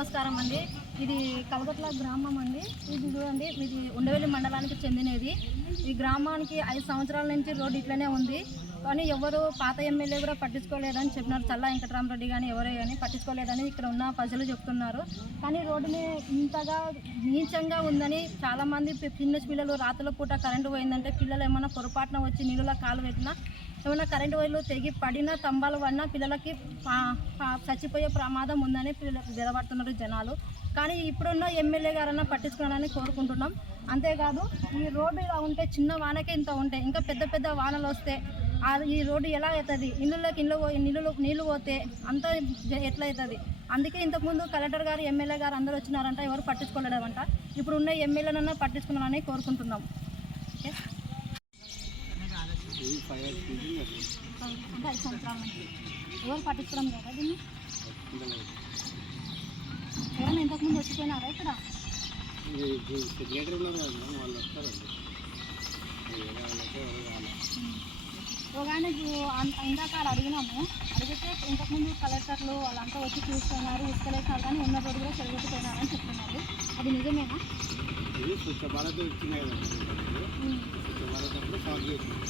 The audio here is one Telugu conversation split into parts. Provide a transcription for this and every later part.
నమస్కారం అండి. ఇది కలగట్ల గ్రామం అండి. ఇది చూడండి, ఇది ఉండవెల్లి మండలానికి చెందినది. ఈ గ్రామానికి 5 సంవత్సరాల నుంచి రోడ్డు ఇట్లనే ఉంది. కానీ ఎవరు పాత ఎమ్మెల్యే కూడా పట్టించుకోలేదని చెప్పినారు. చల్లా వెంకటరామరెడ్డి కానీ ఎవరే కానీ పట్టించుకోలేదని ఇక్కడ ఉన్న ప్రజలు చెప్తున్నారు. కానీ రోడ్డుని ఇంతగా నీచంగా ఉందని చాలామంది చిన్న పిల్లలు రాత్రుల పూట కరెంటు పోయిందంటే పిల్లలు ఏమైనా పొరపాటున వచ్చి నీళ్ళలో కాలు పెట్టినా ఏమైనా కరెంటు వైర్లు తెగి పడినా తంబాలు పడినా పిల్లలకి చచ్చిపోయే ప్రమాదం ఉందని పిల్లలకు బెదపడుతున్నారు జనాలు. కానీ ఇప్పుడున్న ఎమ్మెల్యే గారన్నా పట్టించుకోవాలని కోరుకుంటున్నాం. అంతేకాదు, ఈ రోడ్డు ఇలా ఉంటే చిన్న వానకే ఇంత ఉంటాయి, ఇంకా పెద్ద పెద్ద వానలు వస్తే ఈ రోడ్డు ఎలా అవుతుంది? ఇళ్ళలోకి నీళ్ళు పోతే అంతా ఎట్లా అవుతుంది? అందుకే ఇంతకుముందు కలెక్టర్ గారు ఎమ్మెల్యే గారు అందరూ వచ్చినారంట, ఎవరు పట్టించుకోలేదంట. ఇప్పుడు ఉన్న ఎమ్మెల్యేలన్నా పట్టించుకున్నారని కోరుకుంటున్నాం. అంటే 5 సంవత్సరాల నుంచి ఎవరు పట్టించడం లేదా దీన్ని? ఎవరైనా ఇంతకుముందు వచ్చిపోయినారా ఇక్కడ? ఒక ఇందాక అడిగినాము, అడిగితే ఇంతకుముందు కలెక్టర్లు వాళ్ళంతా వచ్చి చూస్తున్నారు, ఇసుకలేసారు కానీ ఉన్న రోడ్డు కూడా చెడగొట్టుపోయినారని చెప్తున్నారు. అది నిజమేనా? స్వచ్ఛ భారత్ వచ్చినాయి కదా, స్వచ్ఛ భారత్ అప్పుడు స్టార్ట్ చేసింది.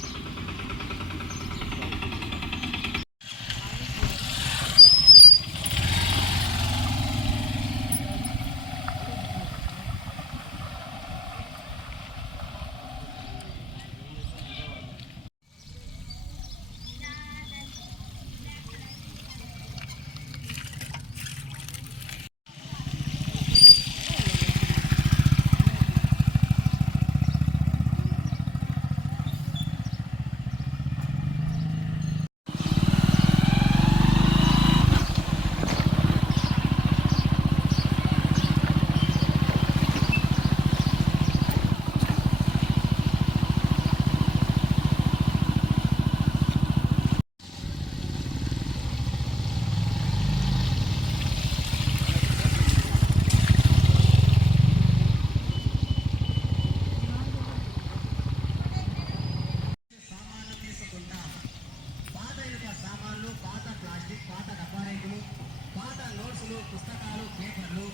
పుస్తకాలు, పేపర్లు,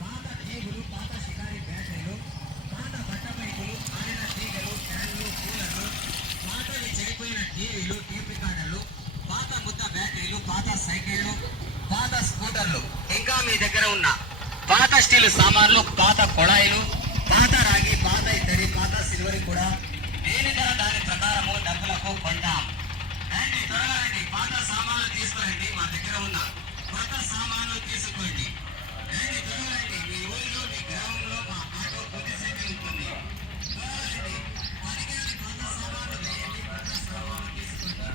పాత టేబులు, పాత షికారి బ్యాటరీలు, పాత బట్ట పైపులు, ఆడిన తీగలు, ఫ్యాన్లు, కూలర్లు, పాతవి చెడిపోయిన టీవీలు, టేప్ రికార్డర్లు, పాత ముద్ద బ్యాటరీలు, పాత సైకిళ్లు, పాత స్కూటర్లు, ఇంకా మీ దగ్గర ఉన్న పాత స్టీల్ సామాన్లు, పాత కొడాయిలు, పాత రాగి, పాత ఇత్తడి, పాత సిల్వర్ కూడా దేని ధర దాని ప్రకారము డబ్బులకు కొంటాం. రండి, త్వరగా రండి, పాత సామాన్లు తీసుకురండి, మా దగ్గర ఉన్న కొత్త సామాన్లు తీసుకోండి. రండి, త్వరగా రండి. మీ ఊరిలో, మీ గ్రామంలో మా ఆటో కొద్ది సైకిల్ ఉంటుంది. త్వరగా రండి, పనికిరాని కొత్త సామాన్లు వేయండి, కొత్త సామాన్లు తీసుకోండి.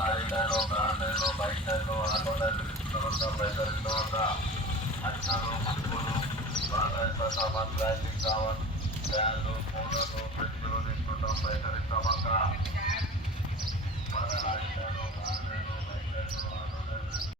లారీలలో, బ్రాండ్లలో, బైక్లలో, ఆటోలలో పైసలు అన్నాలు, మక్కులు, సామాన్, ప్లాస్టిక్ సామాన్